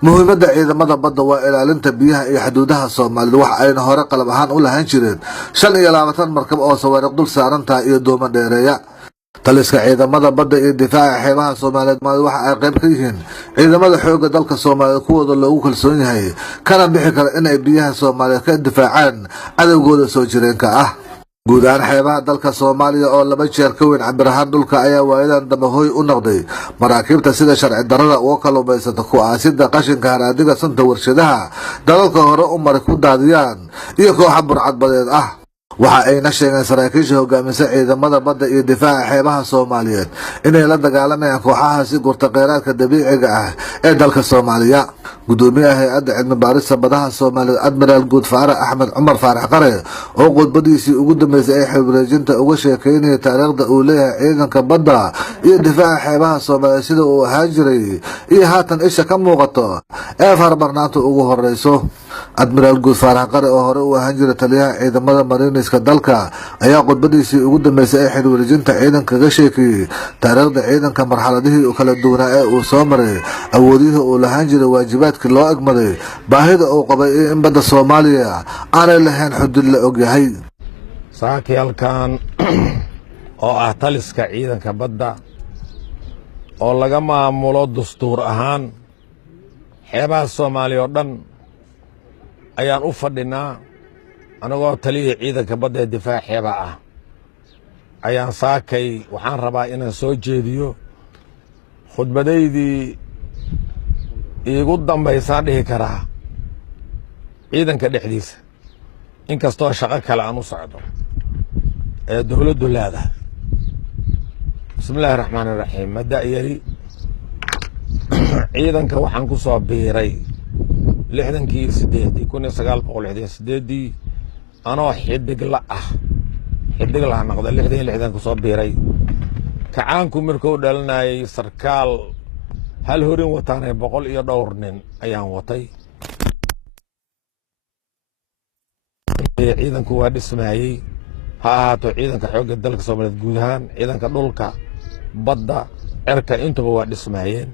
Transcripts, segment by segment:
muhiimadda ciidamada badda waa ilaalinta biyaha iyo xuduudaha Soomaalida waxa ayna hore qalab ahaan u lahayn jireen 25 markab oo sawaariikh dul saaran tahay iyo dooman dheereeya. taliska ciidamada badda iyo difaaca xeebaha Soomaaliyeed waxa ay qayb ka yihiin ciidamada xoogga dalka Soomaaliyeed kuwooda loogu kalsoon yahay kana bixi kara in ay biyaha Soomaaliyeed ka difaacaan cadawgooda soo jireenka ah. guud ahaan xeebaha dalka Soomaaliya oo laba jeer ka weyn cabirahaan dhulka ayaa waayadan dambe hooy u noqday maraakiibta sida sharci darrada uga kalluumaysata ku aasidda qashinka haraadiga sunta warshadaha dalalka hore u maray ku daadiyaan iyo kooxa burcadbadeed ah. waxa ayna sheegeen saraakiisha hogaamisa ciidamada badda iyo difaaca xeebaha Soomaaliyeed inay la dagaalamayaan kooxahaasi gurta kheyraadka dabiiciga ah ee dalka Soomaaliya. gudoomiyaha hay'adda cilmi baarista badaha Soomaaliyeed Admiral Guud Faarax Axmed Cumar Faarax Qare oo khudbadiisii ugu dambeysay ay xilwareejinta uga sheekeynayay taariikhda uu leeyahay ciidanka badda iyo difaaca xeebaha Soomaaliyeed sida uu ahaan jiray iyo haatan isha ka muuqato ee farbarnaanta ugu horeyso. Admiral Guud Faarax Qare oo hore u ahaan jiray taliyaha ciidamada Marines dalka ayaa khudbadiisii ugu dambeysay ay xilwareejinta ciidanka ka sheekayay taariikhda ciidanka marxaladihii u kala duwanaa ee uu soo maray awoodihii uu lahaan jiray waajibaadkii loo egmaday baahida uu qabay in badda Soomaaliya aanay lahayn xuduud la ogyahay. saakiyalkan oo ah taliska ciidanka badda oo laga maamulo dastuur ahaan xeebaha Soomaaliya oo dhan ayaan u fadhinaa anagoo taliya ciidanka badda ee difaaca xeebaha ah ayaan saakay waxaan rabaa inaan soo jeediyo khudbadaydii iigu dambaysaan dhihi karaa ciidanka dhexdiisa inkastoo shaqo kale aan u socdo ee dowladdu leedahay. bismillaahi raxmaani raxiim. mada'yari ciidanka waxaan ku soo biiray 1968 anoo xidigla noqda 66 ku soo biiray kacaanku markuu dhalinayay sarkaal hal horin wataanay 100 iyo dhowr nin ayaan watay. ciidanku waa dhismayay ha ahaato ciidanka xoogga dalka Soomaaliyeed guud ahaan ciidanka dhulka badda cirka intuba waa dhismayeen.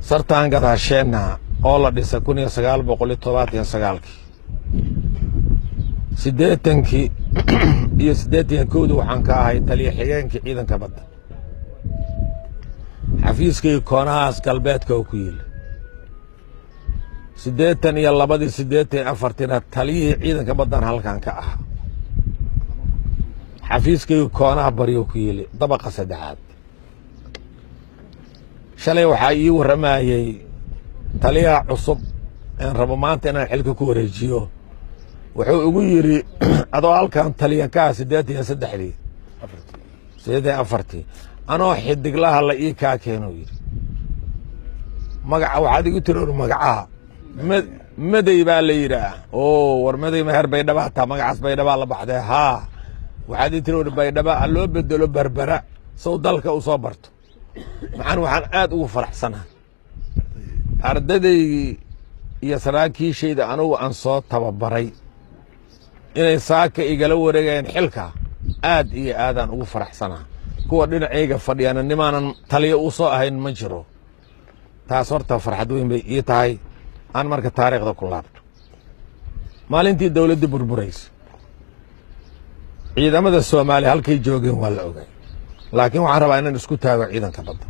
sartaan gadaasheenna oo la dhisay 1979 siddeetankii iyo 81 waxaan ka ahay taliya xigeenkii ciidanka badda xafiiskii koonahaas galbeedka oo ku yili 82 84 taliyihii ciidanka baddan halkan ka ah xafiiskii koonaha baryo ku yili dabaqa saddexaad. shalay waxaa ii warramayay taliyaha cusub een rabo maanta inaan xilka ku wareejiyo wuxuu ugu yiri adoo halkan taliya ka 83 anoo xidiglaha la ii kaa keeno yiri magaca waxaad igu tiri magaca maday baa la yidhaa oo war maday meher baydhaba taa magacaas baydhaba la baxday haa waxaad ii tiri baydhaba loo bedelo berbera soo dalka u soo barto. waxaan aad ugu faraxsanahay ardaydii iyo saraakiishayda anigu aan soo tababaray inay saaka igala wareegayaan xilka aad iyo aadaan ugu faraxsanahay. kuwa dhinacayga fadhiyana nimaanan taliya u soo ahayn ma jiro. taas horta farxad weyn bay ii tahay. aan marka taariikhda ku laabto maalintii dowladda burburaysa ciidamada Soomaaliya halkay joogeen waa la ogay laakiin waxaan rabaa inaan isku taago ciidanka badda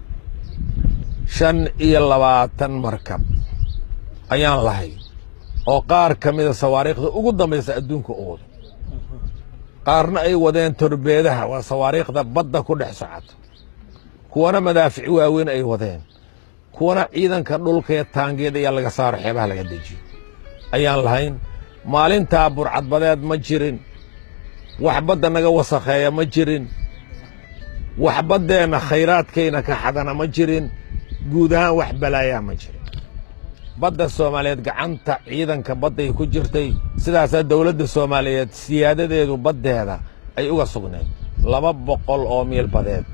25 markab ayaan lahay oo qaar ka mid ah sawaariikhda ugu dambaysa adduunka u wado qaarna ay wadeen torbeedaha waa sawaariikhda badda ku dhex socota kuwana madaafiic waaweyn ay wadeen kuwana ciidanka dhulka ee taangeeda ayaa laga saaro xeebaha laga dejiyo ayaan lahayn. maalintaa burcadbadeed ma jirin wax badda naga wasakheeya ma jirin wax baddeena khayraadkayna ka xadana ma jirin guud ahaan wax balaayaa ma jirin. badda Soomaaliyeed gacanta ciidanka badday ku jirtay sidaasaa dowladda Soomaaliyeed siyaadadeedu baddeeda ay uga sugnayd 200 oo miil badeed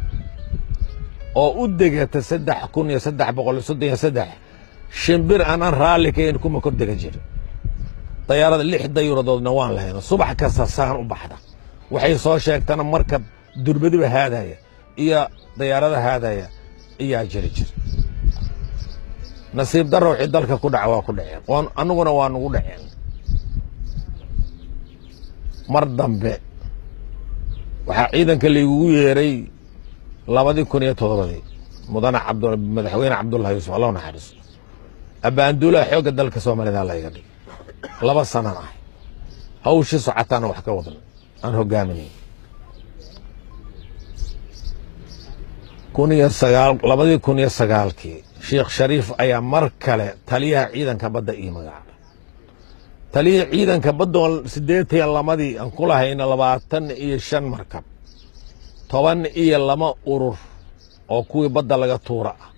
oo u degata 3333 shimbir aan raalli kayn kuma kor dega jir. dayaarada 6 dayuuradoodna waan lahayn subax kasta saan u baxda waxay soo sheegtana markab durbadiba haadaya iyo dayaarada haadaya iyaa jiri jir. nasiib darro wixii dalka ku dhaca waa ku dhaceen annaguna waa nugu dhaceen mar dambe waxaa ciidanka laygugu yeeray 2007 mudane madaxweyne cabdullahi yuusuf allah naxariisto abbaanduulaha xoogga dalka soomaalida layga dhigay 2 sano ah hawshii socotaana wax ka wadan aan hogaaminay 2009 sheekh shariif ayaa mar kale taliyaha ciidanka badda ii magacaabay taliyaha ciidanka badda 82 aan ku lahayna 25 markab 12 urur oo kuwii badda laga tuura ah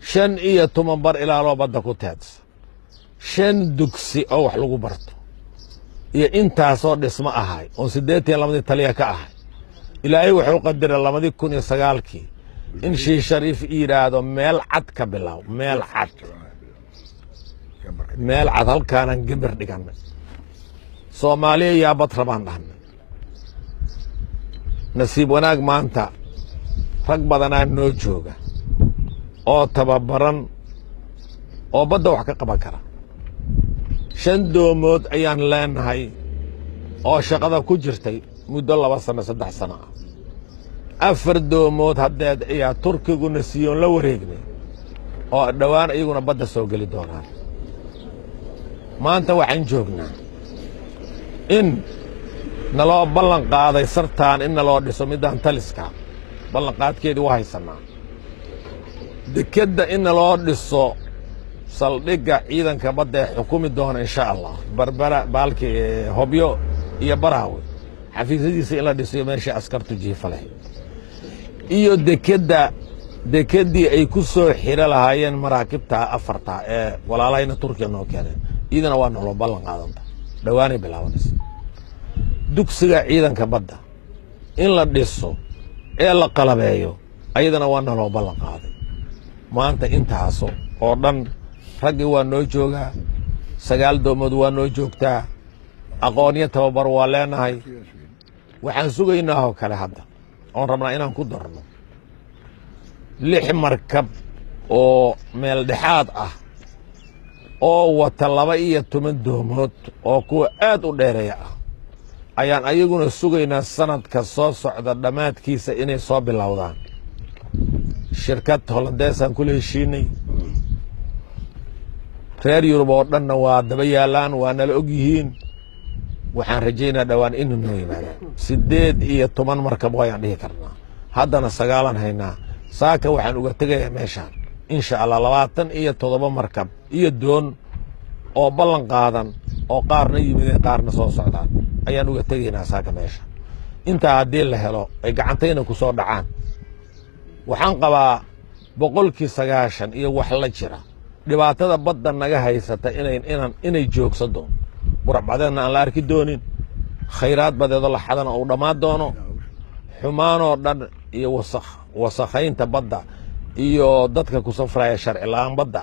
15 bar ilaaloo badda ku teedsan 5 dugsi oo wax lagu barto iyo intaasoo dhismo ahay oo 82 taliya ka ahay ilaahay wuxuu qadiray 2009 in sheekh shariif yiraahdo meel cad ka bilow meel cad halkaanan gambir dhiganay Soomaaliya yaa bad rabaan dhahnay nasiib wanaag maanta rag badanaa noo jooga oo tababaran oo badda wax ka qaban kara 5 doomood ayaan leenahay oo shaqada ku jirtay muddo 2 sano 3 sano ah 4 doomood haddeed ayaa turkiguna siiyoon la wareegnay oo dhowaan iyaguna badda soo geli doonaan maanta waxaan joognaa in naloo ballan qaaday sartaan in naloo dhiso midaan taliska ballan qaadkeedii waa haysanaa dekedda in naloo dhiso saldhigga ciidanka badda ee xukumi doona insha allah barbara baalki hobyo iyo baraawe xafiisyadiisa in la dhiso meesha askartu jiifa leh iyo dekeddii ay ku soo xiro lahaayeen maraakibta 4 ee walaalahayna Turkiga noo keeneen idana waa naloo ballan qaadanta dhawaanay bilaabanaysa dugsiga ciidanka badda in la dhiso ee la qalabeeyo ayadana waa naloo ballan qaaday maanta intaas oo dhan raggi waa noo joogaa 9 doomood waa noo joogtaa aqooniyo tababar waa leenahay waxaan sugaynaa oo kale hadda oon rabnaa inaan ku darno 6 markab oo meel dhexaad ah oo wata 12 doomood oo kuwa aad u dheereeya ah ayaan ayaguna sugaynaa sanadka soo socda dhammaadkiisa inay soo bilowdaan shirkad Hollandeesaan kula heshiinay reer Yurub oo dhanna waa daba yaalaan waa nala og yihiin waxaan rajaynaa dhawaan inuu noo yimaado 18 markab ayaan dhihi karnaa haddana 9 haynaa saaka waxaan uga tegayaa meeshaan insha Allah 27 markab iyo doon oo ballan qaadan oo qaarna yimid qaarna soo socdaan ayaan uga tegaynaa saaka meesha inta haddii la helo ay gacantayna ku soo dhacaan waxaan qabaa 90% iyo wax la jira dhibaatada badda naga haysata inay joogsado burcadana aan la arki doonin khayraad badeedo la xadana oo dhamaan doono xumaanoo dhan iyo wasakhaynta badda iyo dadka ku safraya sharci la'aan badda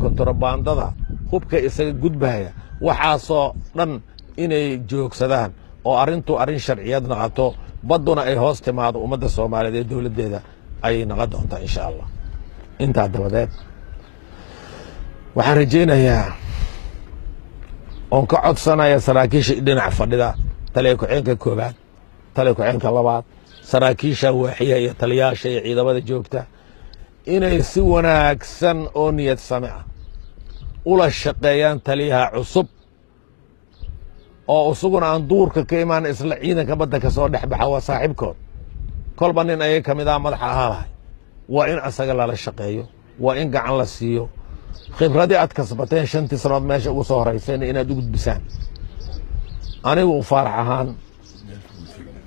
kontrabandada hubka isaga gudbaya waxaasoo dhan inay joogsadaan oo arrintu arrin sharciyad noqoto badduna ay hoos timaado ummadda Soomaaliyeed ee dawladdeeda ay noqon doontaa insha Allah inta dabadeed waxaan rajaynayaa oon ka codsanaya saraakiisha dhinaca fadhida taliya ku-xigeenka koobaad taliya ku-xigeenka labaad saraakiisha waaxiya iyo taliyaasha iyo ciidamada joogta inay si wanaagsan oo niyad same ah ula shaqeeyaan taliyaha cusub oo isaguna aan duurka ka imaan isla ciidanka badda ka soo dhex baxa waa saaxiibkood kolba nin ayay ka mid ah madaxa ahaa lahay waa in asaga lala shaqeeyo waa in gacan la siiyo khibradii aad kasbateen 5 sanadood meesha ugu soo horeyseen inaad u gudbisaan anigu faarax ahaan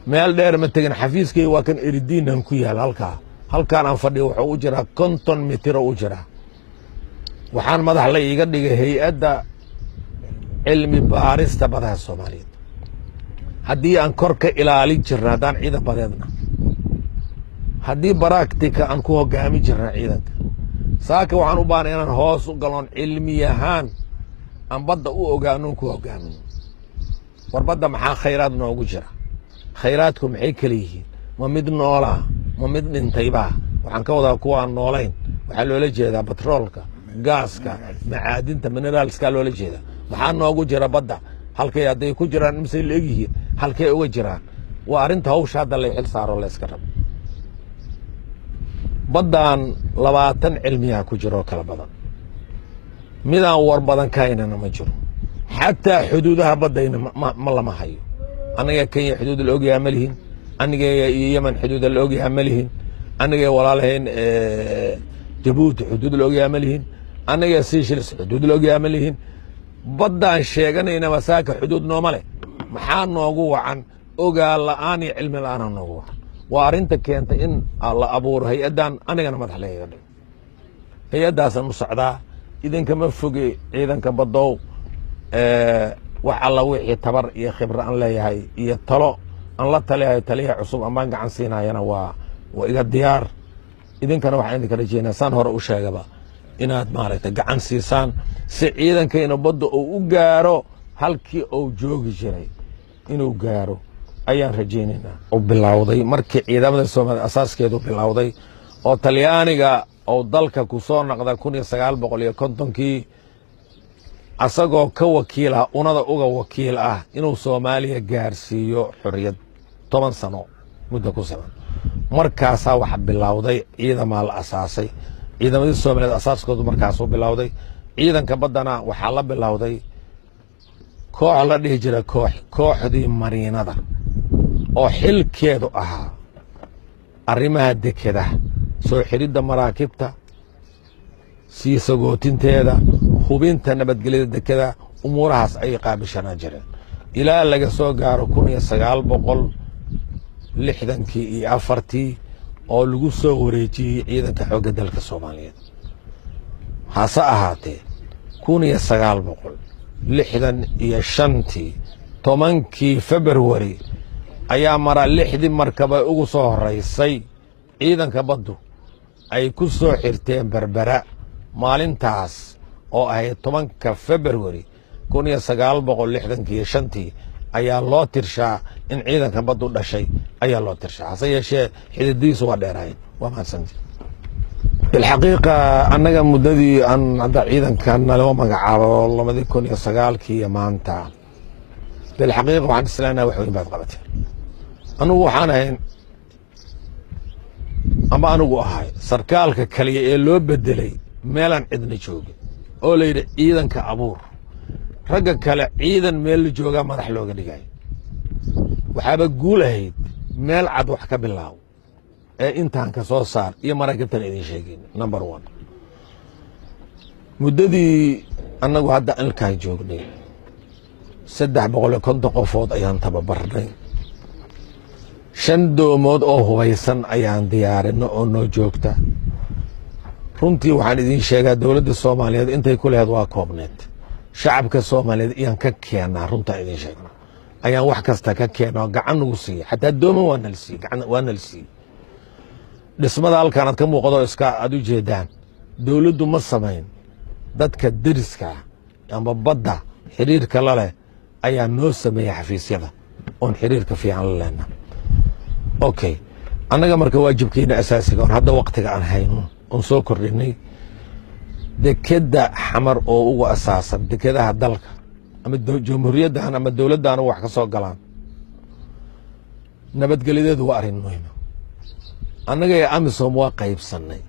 meel dheer ma tegin xafiiskay waa kan eridiinan ku yaal halkaan aan fadhiyo wuxuu u jiraa 50 mitir u jiraa waxaan madax la iiga dhigay hay'adda cilmi baarista badaha Soomaaliyeed haddii aan kor ka ilaalin jirna haddaan ciidan badeedna haddii baraktika aan ku hogaami jirna ciidanka saaka waxaan u baahnay inaan hoos u galon cilmi ahaan aan badda u ogaano ku hogaamin war badda maxaa khayraad noogu jira khayraadku maxay kala yihiin ma mid noolaa ma mid dhintayba waxaan ka wadaa kuwa aan noolayn waxaa loola jeedaa batroolka gaaska macaadinta mineraalska loola jeeda maxaa noogu jira badda halkay hadday ku jiraan misay la egyihiin halkay uga jiraan waa arrinta hawsha hadda lay xil saaro layska rabo baddaan 20 cilmiyaa ku jiroo kala badan midaan war badan ka haynana ma jiro xataa xuduudaha baddayna ma lama hayo anaga Kenya xuduud la ogyahay ma lihin aniga iyo Yemen xuduud la ogyahay ma lihin aniga walaalaheen Djibouti xuduud la ogyahay ma lihin aniga Seychelles xuduud la ogyahay ma lihin baddaan sheeganayna masaaka xuduud nooma leh maxaa noogu wacan ogaa la'aan iyo cilmi la'aan noogu wacan waa arrinta keentay in la abuuro hay-adan anigana madax leeyahay dhigo hay-adaasan u socdaa idinkama foge ciidanka baddow wax alla wixii tabar iyo khibro aan leeyahay iyo talo aan la taliyahay taliyaha cusub amaan gacan siinayana waa iga diyaar idinkana waxaan idinka rajeynaa saan hore u sheegaba inaad maaragtay gacan siisaan si ciidankayna badda uu u gaaro halkii uu joogi jiray inuu gaaro ayaan rajaynaynaa oo bilowday markii ciidamada Soomaaliya asaaskeedu bilowday oo Talyaaniga oo dalka ku soo noqda 1950kii asagoo ka wakiil ah unada uga wakiil ah inuu Soomaaliya gaarsiiyo xorriyad 10 sano muddo ku saban markaas waxa bilowday ciidamada la asaasay ciidamadii Soomaaliya asaaskoodu markaas uu bilowday ciidanka baddana waxa la bilowday koox la dhihi jiray kooxdii mariinada oo xilkeedu ahaa arrimaha dekeda soo xiridda maraakibta sii sagootinteeda hubinta nabadgelyada dekeda umuurahaas ay qaabishanaa jireen ilaa laga soo gaaro 1964 oo lagu soo wareejiyey ciidanka xoogga dalka Soomaaliyeed hase ahaatee 1965 tobankii February ayaa mara 6 markaba ugu soo horeysay ciidanka baddu ay ku soo xirteen Berbera maalintaas oo ahayd 10 February 1965 ayaa loo tirshaa in ciidanka baddu dhashay ayaa loo tirshaa hase yeeshee xididiisu waa dheeraayeen waa mahadsanti بالحقيقة أنا مددي أن هذا عيدا كان له مقعب والله ما يكون يسقال كي ما أنت بالحقيقة وعن السلانة وحوي بعد قبتي أنا وحناين أما أنا وهاي سركالك كلي اللي بدلي ميلان إذن جوجي أولي عيدا كأبور رجع كلا عيدا ميل جوجا ما راح لوجا دقاي وحاب أقول هيد ميل عد وحكى بالله intaan ka soo saar iyo maraakibtan idin sheegin number 1 muddadii annagu hadda ilkaay joognay 350 qofood ayaan tababarnay 5 doomood oo hubaysan ayaan diyaarinay oo noo joogta runtii waxaan idin sheegaa dawladda Soomaaliyeed intay ku leedahay waa koobneed shacabka Soomaaliyeed ayaan ka keenaa runta idin sheegno ayaan wax kasta ka keenaa gacan ugu siiyo xataa doomo waa nalsii gacan waa nalsii dhismada halkaan aad ka muuqdo iska aad u jeedaan dawladdu ma samayn dadka deriska ama badda xiriirka la leh ayaa noo sameeyay xafiisyada oon xiriirka fiican la leenahay okay annaga marka waajibkeena asaasiga oo hadda waqtiga aan hayno oon soo kordhinay dekeda xamar oo ugu asaasan dekedaha dalka ama jamhuuriyaddan ama dawladdan wax ka soo galaan nabadgelyadeedu waa arrin muhiim annaga ee amisom waa qaybsanay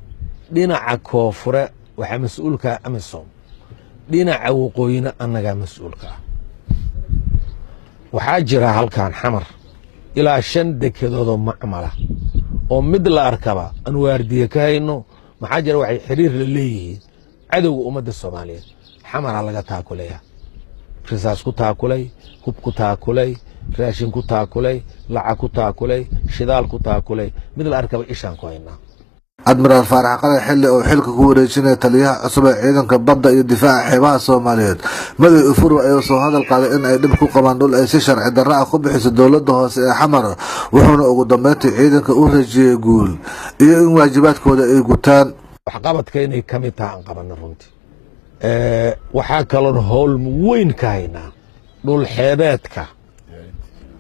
dhinaca koonfure waxaa mas'uulka amisom dhinaca waqooyina annagaa mas'uulka ah waxaa jira halkaan xamar ilaa 5 dekedood oo macmala oo mid la arkaba aan waardiye ka hayno maxaa jira waxay xiriir la leeyihiin cadowga ummadda Soomaaliyeed xamara laga taakuleeyaa risaas ku taakulay hub ku taakulay raashin ku taakulay lacag ku taakulay shidaal ku taakulay mid la arkaba ishaan ku haynaa admiraal Faarax Qare xilli oo xilka ku wareejinay taliyaha cusub ee ciidanka badda iyo difaaca xeebaha Soomaaliyeed Madaxweyne Ufuru ayaa soo hadal qaaday in ay dhib ku qabaan dhul ay si sharci darro ah ku bixiso dawladda hoose ee Xamar wuxuuna ugu dambeyntii ciidanka u rajiyay guul iyo in waajibaadkooda ay gutaan waxqabadka inay ka mid tahay aan qabanno runtii waxaa kaloo howl weyn ka haynaa dhul xeebeedka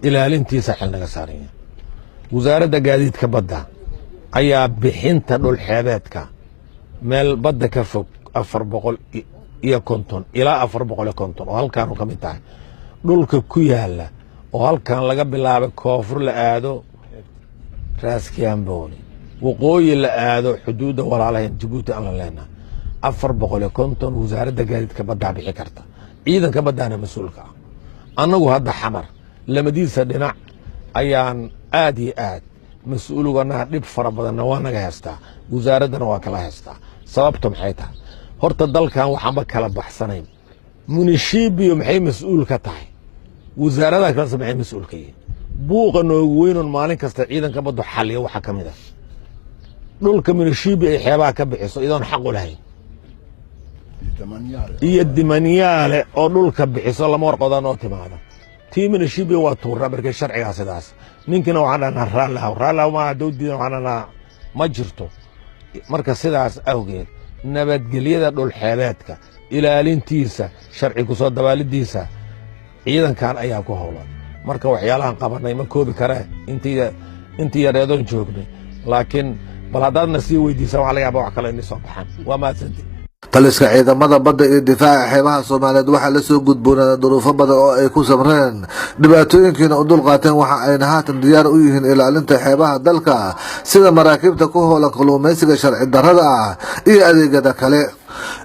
ilaalintiisa xil naga saaran wasaaradda gaadiidka badda ayaa bixinta dhul xeebeedka meel badda ka fog 450 ilaa 450 oo halkaan ka mid tahay dhulka ku yaala oo halkaan laga bilaabo koonfur la aado raaskiyaanbooni waqooyi la aado xuduudda walaalahayn Djibouti aan la leenahay 450 wasaaradda gaadiidka badda bixi karta ciidanka baddaana mas'uulka ah annagu hadda xamar lamadiisa dhinac ayaan aad iyo aad mas'uulugana dhib fara badanna waa naga haystaa wasaaraddana waa kala haystaa sababtu maxay tahay horta dalkan waxaanba kala baxsanayn munishibiyo maxay mas'uul ka tahay wasaaradda kala samay mas'uul ka yihiin buuqa noogu weynon maalin kasta ciidanka baddu xalliyo waxa ka mid ah dhulka munishibi ay xeebaha ka bixiso idoon xaq u lahayn iyo dimaniyaale oo dhulka bixiso lama warqodan oo timaada tii munishibi waa tuura markay sharciga sidaas ninkina waxaan dhahnaa raallah ma dawdiina waxaan dhahnaa ma jirto marka sidaas awgeed nabadgelyada dhul xeebeedka ilaalintiisa sharci ku soo dabaalidiisa ciidankan ayaa ku howlan marka waxyaalahan qabanay ma koobi karee intii yareedoon joognay laakiin bal haddaadna sii weydiisa waxa laga yaabaa wax kale inay soo baxaan waa mahadsantihin taliska ciidamada badda iyo difaaca xeebaha Soomaaliyeed waxaa la soo gudboonaaday duruufo badan oo ay ku samreen dhibaatooyinkiina u dulqaateen waxa ayna haatan diyaar u yihiin ilaalinta xeebaha dalka sida maraakiibta ku howlan kalluumaysiga sharci darrada ah iyo adeegyada kale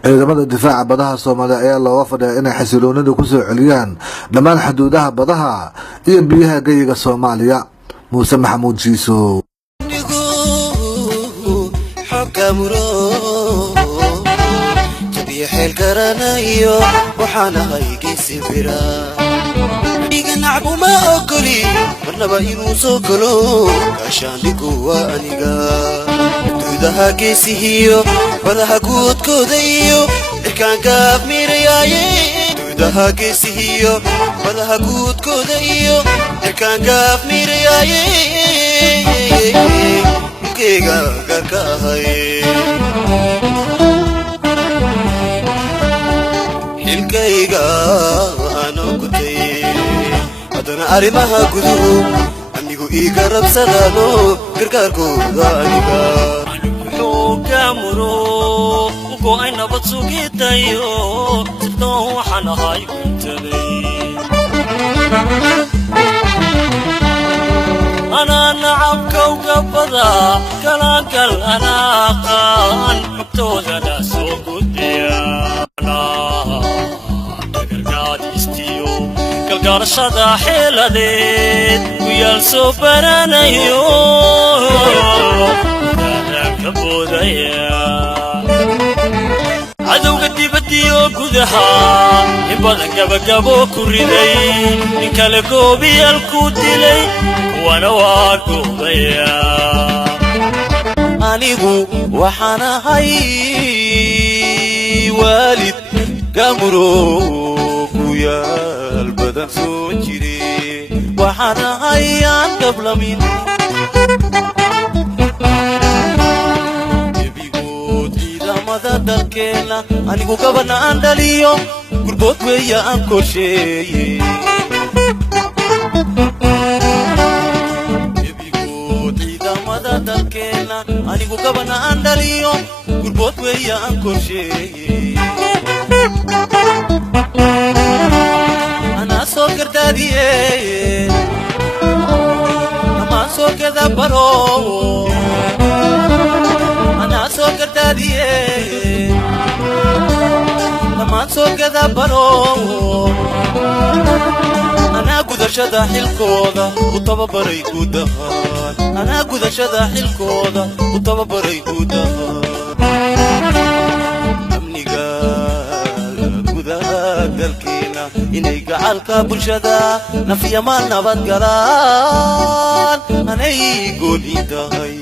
ciidamada difaaca badaha Soomaaliya ayaa looga fadhiyaa inay xasiloonida ku soo celiyaan dhammaan xuduudaha badaha iyo biyaha geyiga Soomaaliya Muuse Maxamuud Jiiso حيل كرانايو وحانا هايكي سبرا ديغا نعبو ما أكلي مرنا باينو سوكلو كاشان ديكو وانيغا دودا هاكي سيهيو ودا هاكوت كودايو إركان كاف ميرياي دودا هاكي سيهيو ودا هاكوت كودايو إركان كاف ميرياي مكيغا غاركاهاي ilkayga ano kutay adana arimaha gudu anigu iga rabsadano gargaarkooda aniga kamuro ugo ay nabad sugitayo sidoo waxaan ahay kuntaday ana nacabka uga bada kalaakal anaaqan xogtoodana soo gudbiya garashada xeeladeed wiil soo baranayo ka boodaya adowga dibadiyo gudaha in badan gabagabo ku riday in kale goobiyal ku dilay kuwana waa goobaya anigu waxaan ahay waalid gamuro kuyaal badan soo jiray waxaan ahay aan qablamin ebigood ciidamada dalkeena anigu gabana aan dhaliyo gurbood weeya aan korsheeye ebigood ciidamada dalkeena anigu gabana aan dhaliyo gurbood weeya aan korsheeye أنا سوكر دادي أما سوكر دبرو أنا سوكر دادي أما سوكر دبرو أنا قد شدا حلقودا وطببري قدهان أنا قد شدا حلقودا وطببري قدهان أمني قال قدها قلكينا إني قعالك برشدا نفيا ما نبات قران أنا يقول إنتهي